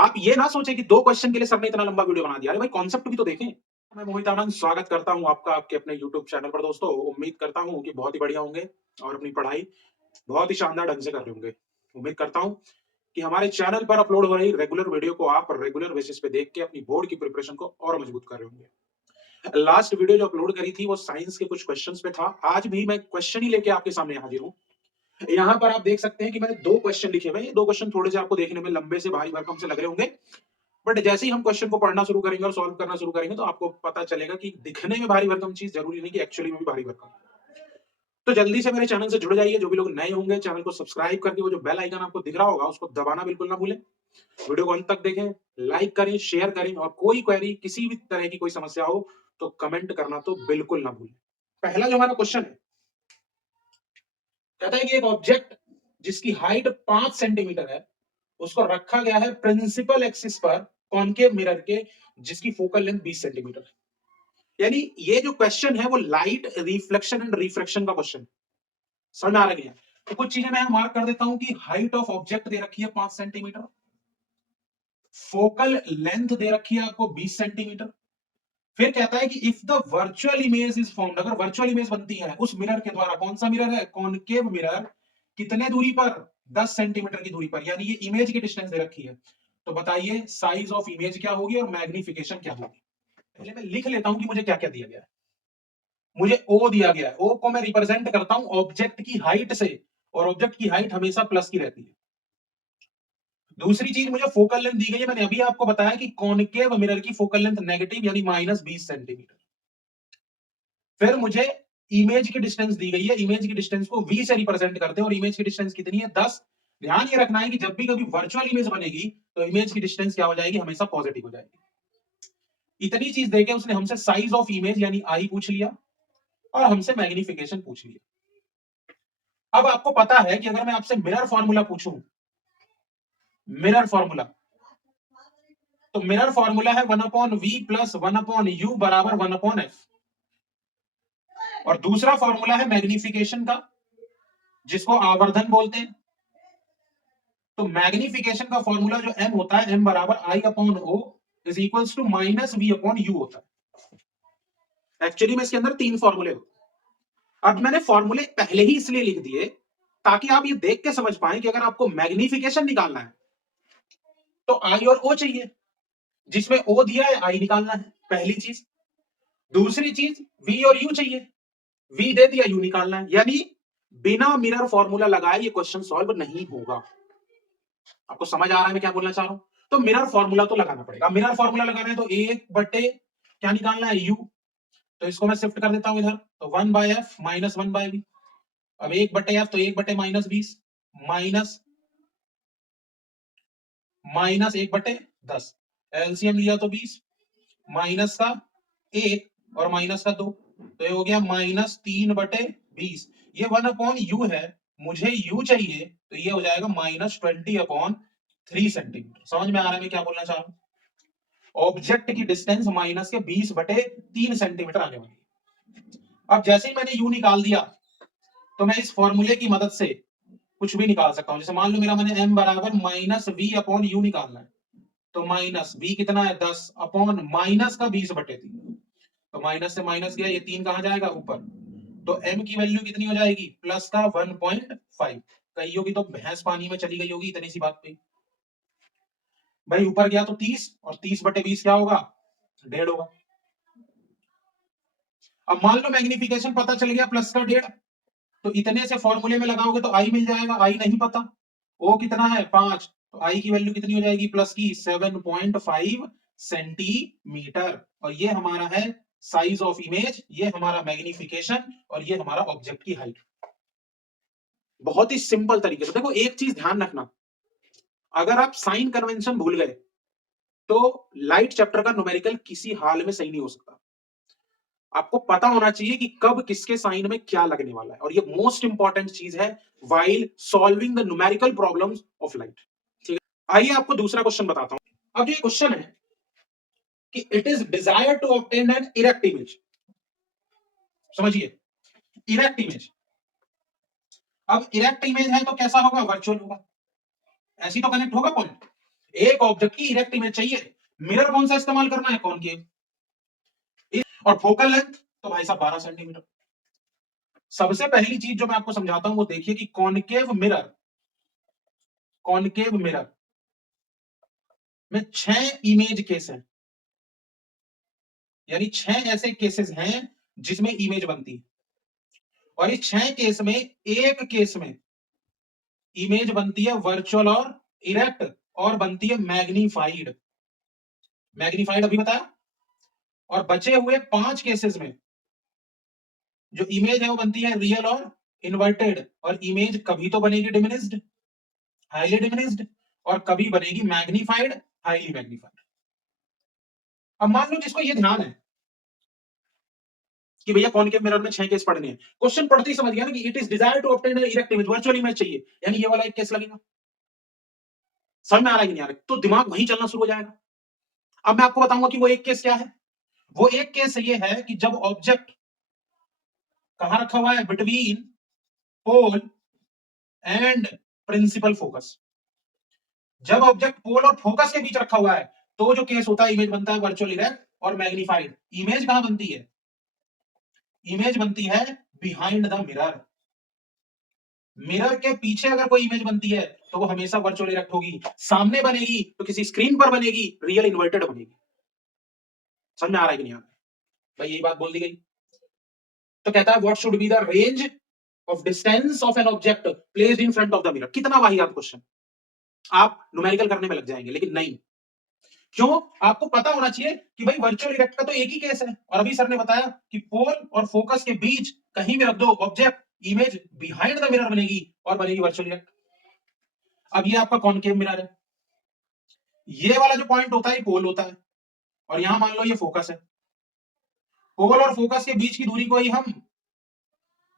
आप ये ना सोचें कि 2 क्वेश्चन के लिए सर ने इतना लंबा वीडियो बना दिया। अरे भाई कॉन्सेप्ट भी तो देखें। मैं मोहित आनंद स्वागत करता हूँ आपका आपके अपने यूट्यूब चैनल पर दोस्तों। उम्मीद करता हूँ कि बहुत ही बढ़िया होंगे और अपनी पढ़ाई बहुत ही शानदार ढंग से कर रहे होंगे। उम्मीद करता हूँ कि हमारे चैनल पर अपलोड हो रही रेगुलर वीडियो को आप रेगुलर बेसिस पे देख के अपनी बोर्ड की प्रिपरेशन को और मजबूत कर रहे होंगे। लास्ट वीडियो जो अपलोड करी थी वो साइंस के कुछ क्वेश्चंस पे था। आज भी मैं क्वेश्चन ही लेके आपके सामने हाजिर हूँ। यहाँ पर आप देख सकते हैं कि मैंने 2 क्वेश्चन लिखे हुए हैं। ये 2 क्वेश्चन थोड़े से आपको देखने में लंबे से भारी भरकम से लग रहे होंगे। बट जैसे ही हम क्वेश्चन को पढ़ना शुरू करेंगे और सॉल्व करना शुरू करेंगे तो आपको पता चलेगा कि दिखने में भारी भरकम चीज जरूरी नहीं कि एक्चुअली में भी भारी भरकम। तो जल्दी से मेरे चैनल से जुड़ जाइए। जो भी लोग नए होंगे चैनल को सब्सक्राइब करके वो जो बेल आइकन आपको दिख रहा होगा उसको दबाना बिल्कुल ना भूलें। वीडियो को अंत तक देखें, लाइक करें, शेयर करें और कोई क्वेरी किसी भी तरह की कोई समस्या हो तो कमेंट करना तो बिल्कुल ना भूलें। पहला जो हमारा क्वेश्चन है, कहता है कि एक ऑब्जेक्ट जिसकी हाइट 5 सेंटीमीटर है उसको रखा गया है प्रिंसिपल एक्सिस पर कॉनकेव मिरर के जिसकी फोकल लेंथ 20 सेंटीमीटर है। यानी ये जो क्वेश्चन है वो लाइट रिफ्लेक्शन एंड रिफ्रैक्शन का क्वेश्चन है। समझ में आ रहा है? तो कुछ चीजें मैं मार्क कर देता हूं कि हाइट ऑफ ऑब्जेक्ट दे रखी है 5 सेंटीमीटर, फोकल लेंथ दे रखी है आपको 20 सेंटीमीटर। फिर कहता है कि if the virtual image is formed, अगर वर्चुअल इमेज बनती है उस मिरर के द्वारा, कौन सा मिरर है? कॉनकेव मिरर, कितने दूरी पर? 10 सेंटीमीटर की दूरी पर। यानी ये इमेज की डिस्टेंस दे रखी है। तो बताइए साइज ऑफ इमेज क्या होगी और मैग्निफिकेशन क्या होगी। पहले मैं लिख लेता हूं कि मुझे क्या क्या दिया गया है। मुझे ओ दिया गया है। ओ को मैं रिप्रेजेंट करता हूं ऑब्जेक्ट की हाइट से, और ऑब्जेक्ट की हाइट हमेशा प्लस की रहती है। दूसरी चीज मुझे फोकल लेंथ दी गई है। मैंने अभी आपको बताया कि कॉनकेव मिरर की फोकल लेंथ नेगेटिव यानी -20 सेंटीमीटर। फिर मुझे इमेज की डिस्टेंस दी गई है। इमेज की डिस्टेंस को v से रिप्रेजेंट करते हैं और इमेज की डिस्टेंस कितनी है? 10। ध्यान ये रखना है कि जब भी कभी वर्चुअल इमेज बनेगी तो इमेज की डिस्टेंस क्या हो जाएगी? हमेशा पॉजिटिव हो जाएगी। इतनी चीज देके उसने हमसे साइज ऑफ इमेज यानी आई पूछ लिया और हमसे मैग्निफिकेशन पूछ लिया। अब आपको पता है कि अगर मैं आपसे मिरर फॉर्मूला पूछूं, मिरर फॉर्मूला, तो मिरर फॉर्मूला है 1/v प्लस 1/u बराबर 1/f। और दूसरा फॉर्मूला है मैग्निफिकेशन का जिसको आवर्धन बोलते हैं। तो मैग्निफिकेशन का फॉर्मूला जो m होता है, m बराबर I/o is equals to -v/u होता है। एक्चुअली में इसके अंदर 3 फॉर्मूले होते हैं। अब मैंने फॉर्मूले पहले ही इसलिए लिख दिए ताकि आप ये देख के समझ पाएं कि अगर आपको मैग्निफिकेशन निकालना है तो I और O चाहिए, जिसमें O दिया है I निकालना है, पहली चीज। दूसरी चीज V और U चाहिए, V दे दिया U निकालना है। यानी बिना मिरर फॉर्मूला लगाए ये क्वेश्चन सॉल्व नहीं होगा। आपको समझ आ रहा है मैं क्या बोलना चाह रहा हूं? तो मिरर फॉर्मूला तो लगाना पड़ेगा। मिरर फॉर्मूला लगाना है तो 1 बटे क्या निकालना है? U। तो इसको मैं शिफ्ट कर देता हूं इधर, तो 1/f माइनस 1/v। अब 1/f तो 1/-20 माइनस माइनस 1/10। एलसीएम लिया तो 20, माइनस का 1 और माइनस का 2, तो ये हो गया -3/20। ये 1/u है, मुझे u चाहिए तो ये हो जाएगा -20/3 सेंटीमीटर। समझ में आ रहा है मैं क्या बोलना चाह रहा हूं? ऑब्जेक्ट की डिस्टेंस माइनस के 20/3 सेंटीमीटर आने वाली है। अब जैसे ही मैंने u निकाल दिया तो मैं इस फॉर्मूले की मदद से कुछ भी निकाल सकता हूं। जैसे मान लो मेरा मैंने m बराबर -v/u निकालना है, तो माइनस v कितना है? 10 अपॉन माइनस का 20/3। तो माइनस से माइनस गया, ये 3 कहां जाएगा? ऊपर। तो m की वैल्यू कितनी हो जाएगी? प्लस का 1.5। कईयों की तो भैंस पानी में चली गई होगी इतनी सी बात पे। भाई ऊपर गया तो 30 और 30/20 क्या होगा? 1.5 होगा। अब मान लो मैग्निफिकेशन पता चल गया प्लस का 1.5, तो इतने से फॉर्मूले में लगाओगे तो आई मिल जाएगा। आई नहीं पता, ओ कितना है? 5। तो आई की वैल्यू कितनी हो जाएगी? प्लस की 7.5 सेंटीमीटर। और ये हमारा है साइज ऑफ इमेज, ये हमारा मैग्निफिकेशन और ये हमारा ऑब्जेक्ट की हाइट। बहुत ही सिंपल तरीके से। देखो एक चीज ध्यान रखना, अगर आप साइन कन्वेंशन भूल गए तो लाइट चैप्टर का न्यूमेरिकल किसी हाल में सही नहीं हो सकता। आपको पता होना चाहिए कि कब किसके साइन में क्या लगने वाला है, और ये मोस्ट इंपॉर्टेंट चीज है while solving the numerical problems of light. ठीक है, आइए आपको दूसरा क्वेश्चन बताता हूं। अब ये क्वेश्चन है कि it is desire to obtain an erect image. समझिए, इरेक्ट इमेज। अब इरेक्ट इमेज है तो कैसा होगा? वर्चुअल होगा। ऐसी तो कनेक्ट होगा पॉइंट। एक ऑब्जेक्ट की इरेक्ट इमेज चाहिए, मिरर कौन सा इस्तेमाल करना है, कॉनकेव, और फोकल लेंथ तो भाई साहब 12 सेंटीमीटर। सबसे पहली चीज जो मैं आपको समझाता हूं वो देखिए कि कॉनकेव मिरर में 6 इमेज केस हैं, यानी 6 ऐसे केसेस हैं जिसमें इमेज बनती है, और इस 6 केस में एक केस में इमेज बनती है वर्चुअल और इरेक्ट, और बनती है मैग्नीफाइड। मैग्नीफाइड अभी बताया। और बचे हुए 5 केसेस में जो इमेज है वो बनती है रियल और इन्वर्टेड, और इमेज कभी तो बनेगी डिमिनिस्ड, हाईली डिमिनिस्ड, और कभी बनेगी मैग्नीफाइड, हाईली मैग्नीफाइड। अब मान लो जिसको ये ध्यान है कि भैया कॉनकेव मिरर में 6 केस पढ़ने हैं, क्वेश्चन पढ़ते ही समझ गया ना कि it is desire to obtain erect image, virtual image चाहिए, यानी ये वाला एक केस लगेगा। समझ में आ रहा है कि नहीं आ रहा है? तो दिमाग वहीं चलना शुरू हो जाएगा। अब मैं आपको बताऊंगा कि वो एक केस क्या है। वो एक केस ये है कि जब ऑब्जेक्ट कहां रखा हुआ है, between pole and principal focus. जब ऑब्जेक्ट पोल और फोकस के बीच रखा हुआ है तो जो केस होता है, इमेज बनता है वर्चुअल इरेक्ट और मैग्नीफाइड। इमेज कहां बनती है, इमेज बनती है बिहाइंड द मिरर। मिरर के पीछे अगर कोई इमेज बनती है तो वो हमेशा वर्चुअल इरेक्ट होगी, सामने बनेगी तो किसी स्क्रीन पर बनेगी, रियल इन्वर्टेड बनेगी। समझ में आ रहा है कि नहीं आ रहा है? भाई यही बात बोल दी गई। तो कहता है what should be the range of distance of an object placed in front of the mirror. कितना वाहियात क्वेश्चन, आप न्यूमेरिकल करने में लग जाएंगे, लेकिन नहीं। क्यों? आपको पता होना चाहिए कि भाई वर्चुअल इरेक्ट का तो एक ही केस है, और अभी सर ने बताया कि पोल और फोकस के बीच कहीं भी रख दो object, image behind the mirror बनेगी और बनेगी वर्चुअल इरेक्ट। अब ये आपका कॉनकेव मिरर है, ये वाला जो पॉइंट होता है ये पोल होता है, और यहां मान लो ये फोकस है। पोल और फोकस के बीच की दूरी को ही हम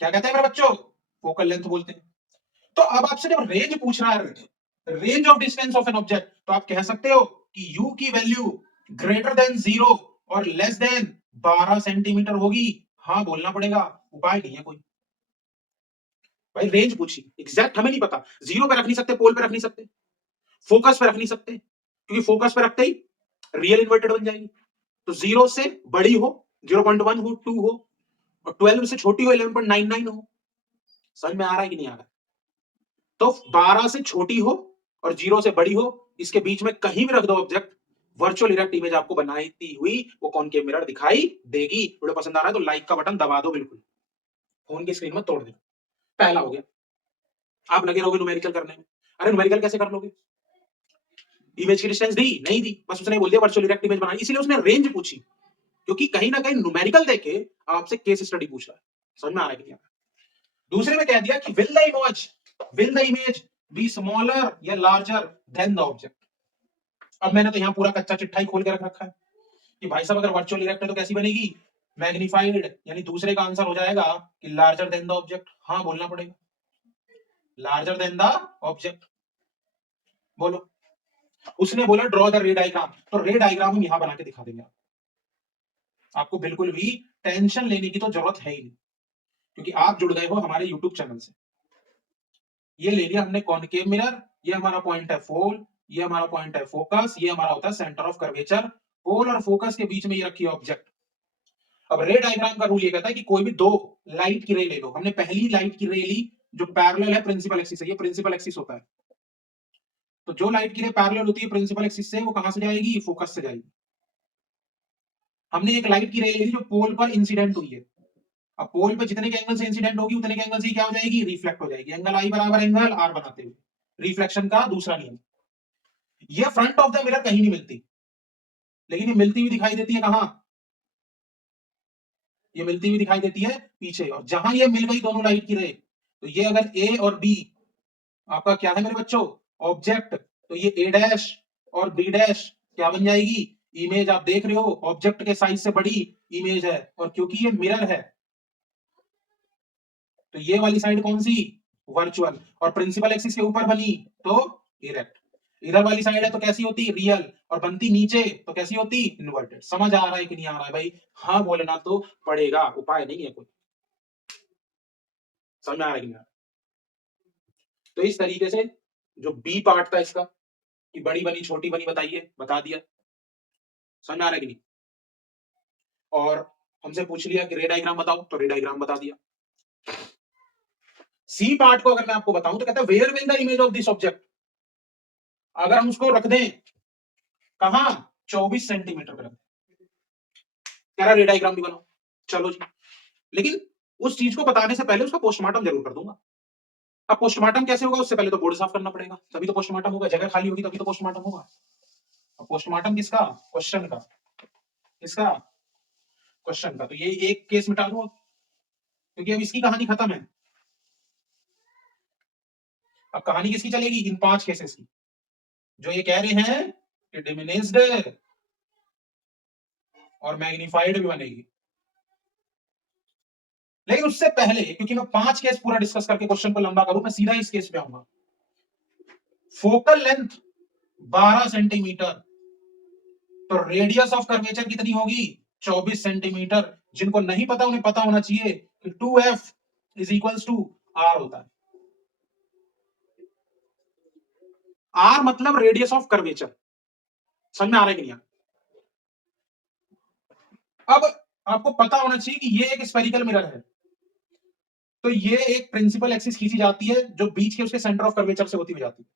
क्या कहते हैं मेरे बच्चों, फोकल लेंथ बोलते हैं। तो अब आपसे जब रेंज पूछ रहा है, range of distance of an object, तो आप कह सकते हो कि u की वैल्यू ग्रेटर देन 0 और लेस देन 12 सेंटीमीटर होगी। हाँ बोलना पड़ेगा, उपाय नहीं है कोई। भाई रेंज पूछी, एग्जैक्ट हमें नहीं पता, 0 पे रख नहीं सकते, पोल पे रख नहीं सकते, फोकस पे रख नहीं सकते, क्योंकि फोकस पे रखते ही रियल इन्वर्टेड बन जाएगी। तो 0 से बड़ी हो, 0.1 हो, 2 हो, और 12 से छोटी हो, 11.99 हो। समझ में आ रहा है कि नहीं आ रहा है? तो 12 से छोटी हो और 0 से बड़ी हो, इसके बीच में कहीं भी रख दो ऑब्जेक्ट, वर्चुअल इरेक्ट इमेज आपको बनाती हुई वो कॉनकेव मिरर दिखाई देगी। वीडियो पसंद आ रहा है तो लाइक का बटन दबा दो, बिल्कुल फोन की स्क्रीन में तोड़ दो। पहला हो गया। आप लगे रहोगे न्यूमेरिकल करने में, अरे न्यूमेरिकल कैसे कर लोगे, इमेज की डिस्टेंस दी नहीं दी, बस उसने बोल दिया वर्चुअल इरेक्ट इमेज बनाई, इसीलिए उसने रेंज पूछी, क्योंकि कहीं ना कहीं न्यूमेरिकल देके आपसे केस स्टडी पूछ रहा है। समझ में आ रहा है कि नहीं? दूसरे में कह दिया कि will the image be smaller या लार्जर देन द ऑब्जेक्ट। अब मैंने तो यहाँ पूरा कच्चा चिट्ठा ही खोल के रख रखा है कि भाई साहब अगर वर्चुअल इरेक्ट है तो कैसी बनेगी, मैग्नीफाइड, यानी दूसरे का आंसर हो जाएगा कि लार्जर देन द ऑब्जेक्ट। हाँ बोलना पड़ेगा, लार्जर देन द ऑब्जेक्ट। बोलो। उसने बोला ड्रॉ द रे डायग्राम, तो रे डायग्राम हम यहां बना के दिखा देंगे। आपको बिल्कुल भी टेंशन लेने की तो जरूरत है ही नहीं, क्योंकि आप जुड़ गए हो हमारे यूट्यूब चैनल से। ये ले लिया हमने कॉनकेव मिरर, ये हमारा पॉइंट है पोल, ये हमारा पॉइंट है फोकस, ये हमारा होता है सेंटर ऑफ कर्वेचर। पोल और फोकस के बीच में ये रखी ऑब्जेक्ट। अब रे डायग्राम का रूल ये कहता है कि कोई भी दो लाइट की रे ले लो। हमने पहली लाइट की रे ली जो पैरेलल है प्रिंसिपल एक्सिस से, ये प्रिंसिपल एक्सिस होता है। तो जो लाइट की रे पैरेलल होती है प्रिंसिपल एक्सिस से, वो कहां से जाएगी, फोकस से जाएगी। हमने एक लाइट की रे ली जो पोल पर इंसिडेंट हुई है। अब पोल पे जितने के एंगल से इंसिडेंट होगी उतने के एंगल से क्या हो जाएगी, रिफ्लेक्ट हो जाएगी। एंगल आई बराबर एंगल आर बनाते हुए, रिफ्लेक्शन का दूसरा नियम। ये फ्रंट ऑफ द मिरर कहीं नहीं मिलती, लेकिन ये मिलती हुई दिखाई देती है कहां, ये मिलती हुई दिखाई देती है पीछे। और जहां ये मिल गई दोनों लाइट की रे, तो ये अगर ए और बी आपका क्या है मेरे बच्चों, ऑब्जेक्ट, तो ये ए डैश और बी डैश क्या बन जाएगी, इमेज। आप देख रहे हो ऑब्जेक्ट के साइज से बड़ी इमेज है, और क्योंकि ये मिरर है तो ये वाली साइड कौन सी, वर्चुअल, और प्रिंसिपल एक्सिस के ऊपर बनी तो इरेक्ट। इधर वाली साइड है तो कैसी होती, रियल, और बनती नीचे तो कैसी होती, इन्वर्टेड। समझ आ रहा है कि नहीं आ रहा है भाई? हाँ बोलना तो पड़ेगा, उपाय नहीं है कोई। समझ में आ रहा है कि नहीं आ रहा है? तो इस तरीके से जो बी पार्ट था इसका, कि बड़ी बनी छोटी बनी बताइए, बता दिया। समझ में आ रहा है कि नहीं? और हमसे पूछ लिया कि रे डायग्राम बताओ, तो रे डायग्राम बता दिया। सी पार्ट को अगर मैं आपको बताऊं तो कहता है where will the image of this object, अगर हम उसको रख दें कहां 24 सेंटीमीटर पर, कह रहा रे डायग्राम भी बनाओ। चलो जी, लेकिन उस चीज को बताने से पहले उसका पोस्टमार्टम जरूर कर दूंगा। अब पोस्टमार्टम कैसे होगा, उससे पहले तो बोर्ड साफ करना पड़ेगा, तभी तो पोस्टमार्टम होगा, जगह खाली होगी तभी तो पोस्टमार्टम होगा। अब पोस्टमार्टम किसका, क्वेश्चन का, किसका, क्वेश्चन का। तो ये एक केस मिटा दूं अब, क्योंकि अब इसकी कहानी खत्म है। अब कहानी किसकी चलेगी, इन 5 केसेस की, जो ये कह रहे हैं कि डिमिनिश्ड और मैग्नीफाइड भी बनेगी। लेकिन उससे पहले, क्योंकि मैं 5 केस पूरा डिस्कस करके क्वेश्चन को लंबा करूं, मैं सीधा इस केस पे आऊंगा। फोकल लेंथ 12 सेंटीमीटर, तो रेडियस ऑफ कर्वेचर कितनी होगी, 24 सेंटीमीटर। जिनको नहीं पता उन्हें पता होना चाहिए कि 2f is equals to r होता है। r मतलब रेडियस ऑफ कर्वेचर। समझ में आ रहा है कि नहीं? अब आपको पता होना चाहिए कि ये एक स्फेरिकल मिरर है, तो ये एक प्रिंसिपल एक्सिस खींची जाती है जो बीच के उसके सेंटर ऑफ कर्वेचर से होती हुई जाती है।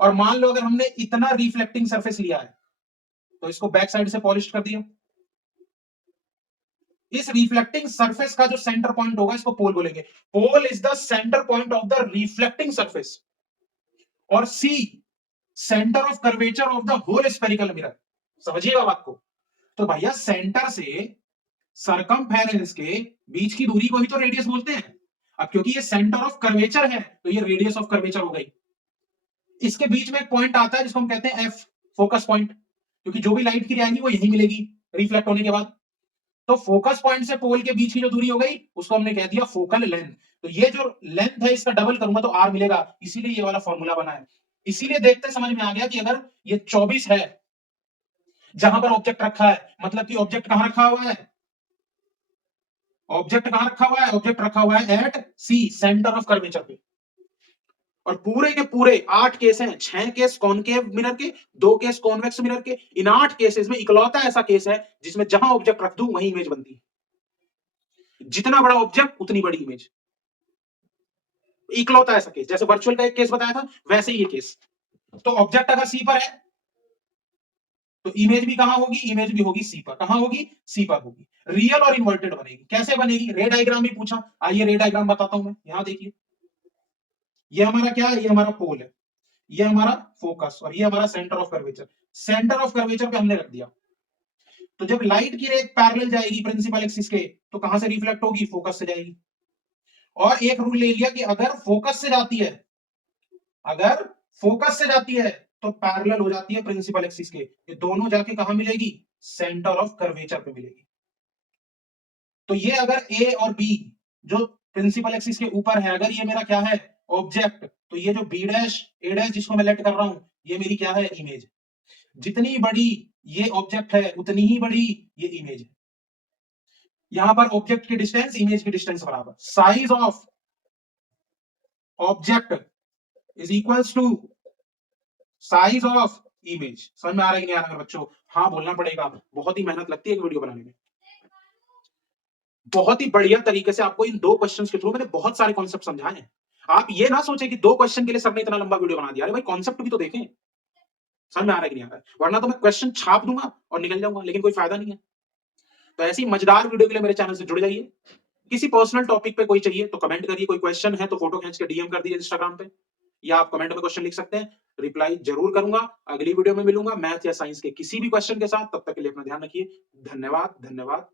और मान लो अगर हमने इतना रिफ्लेक्टिंग सरफेस लिया है, तो इसको बैक साइड से पॉलिश कर दिया। इस रिफ्लेक्टिंग सरफेस का जो सेंटर पॉइंट होगा, इसको पोल बोलेंगे। Pole is the centre point of the reflecting surface. और C centre of curvature of the whole spherical mirror. समझिएगा बात को। तो भैया सेंटर से सरकमफेरेंस के बीच की दूरी को ही तो रेडियस बोलते हैं। अब क्योंकि ये सेंटर ऑफ कर्वेचर है, तो ये रेडियस ऑफ कर्वेचर हो गई। इसके बीच में एक पॉइंट आता है जिसको हम कहते हैं एफ, फोकस पॉइंट, क्योंकि जो भी लाइट की आएगी वो यही मिलेगी रिफ्लेक्ट होने के बाद। तो फोकस पॉइंट से पोल के बीच की जो दूरी हो गई, उसको हमने कह दिया फोकल लेंथ। तो ये जो लेंथ है, इसका डबल करूंगा तो आर मिलेगा, इसीलिए ये वाला फॉर्मूला बना है। इसीलिए देखते समझ में आ गया कि अगर ये 24 है जहां पर ऑब्जेक्ट रखा है, मतलब कि ऑब्जेक्ट कहां रखा हुआ है, ऑब्जेक्ट कहां रखा हुआ है, ऑब्जेक्ट रखा हुआ है at C, centre of curvature पे। और पूरे के पूरे 8 केस हैं, 6 केस कॉनकेव मिरर के, 2 केस कॉन्वेक्स मिरर के। इन 8 केसेस में इकलौता ऐसा केस है जिसमें जहां ऑब्जेक्ट रख दूं वहीं इमेज बनती है। जितना बड़ा ऑब्जेक्ट उतनी बड़ी इमेज, इकलौता ऐसा केस। जैसे वर्चुअल का एक केस बताया था, वैसे ही ये केस। तो ऑब्जेक्ट अगर सी पर है तो इमेज भी कहां होगी, इमेज भी होगी सी पर। कहां होगी, सी पर होगी। रियल और इन्वर्टेड बनेगी। कैसे बनेगी, रे डायग्राम भी पूछा, आइए रे डायग्राम बताता हूं मैं। यहां देखिए, ये हमारा क्या है, ये हमारा पोल है, ये हमारा फोकस, और ये हमारा centre of curvature. Centre of curvature पे हमने रख दिया। तो जब लाइट की रे पैरेलल जाएगी प्रिंसिपल एक्सिस के, तो कहां से रिफ्लेक्ट होगी, फोकस से जाएगी। और एक रूल ले लिया कि अगर फोकस से जाती है, अगर फोकस से जाती है तो पैरेलल हो जाती है प्रिंसिपल एक्सिस के। ये दोनों जाके कहां मिलेगी, सेंटर ऑफ कर्वेचर पे मिलेगी। तो ये अगर ए और बी जो प्रिंसिपल एक्सिस के ऊपर है, अगर ये मेरा क्या है, ऑब्जेक्ट, तो ये जो बी डैश ए डैश जिसको मैं लेट कर रहा हूं, ये मेरी क्या है, इमेज। जितनी बड़ी ये ऑब्जेक्ट है उतनी ही बड़ी ये इमेज है। यहां पर ऑब्जेक्ट की डिस्टेंस इमेज की डिस्टेंस बराबर, size of object is equals to size of image. समझ में आ रहा है कि नहीं आ रहा है बच्चों? हाँ बोलना पड़ेगा, बहुत ही मेहनत लगती है एक वीडियो बनाने में। बहुत ही बढ़िया तरीके से आपको इन 2 क्वेश्चंस के थ्रू मैंने बहुत सारे कॉन्सेप्ट समझाए हैं। आप ये ना सोचे कि 2 क्वेश्चन के लिए सर ने इतना लंबा वीडियो बना दिया। अरे भाई कॉन्सेप्ट भी तो देखें, समझ में आ रहा है कि नहीं आ रहा है? वरना तो मैं क्वेश्चन छाप दूंगा और निकल जाऊंगा, लेकिन कोई फायदा नहीं है। तो ऐसी मजेदार वीडियो के लिए मेरे चैनल से जुड़ जाइए। किसी पर्सनल टॉपिक पे कोई चाहिए तो कमेंट करिए, कोई क्वेश्चन है तो फोटो खींच के डीएम कर दीजिए इंस्टाग्राम पे, या आप कमेंट में क्वेश्चन लिख सकते हैं, रिप्लाई जरूर करूंगा। अगली वीडियो में मिलूंगा मैथ या साइंस के किसी भी क्वेश्चन के साथ। तब तक के लिए अपना ध्यान रखिए। धन्यवाद, धन्यवाद।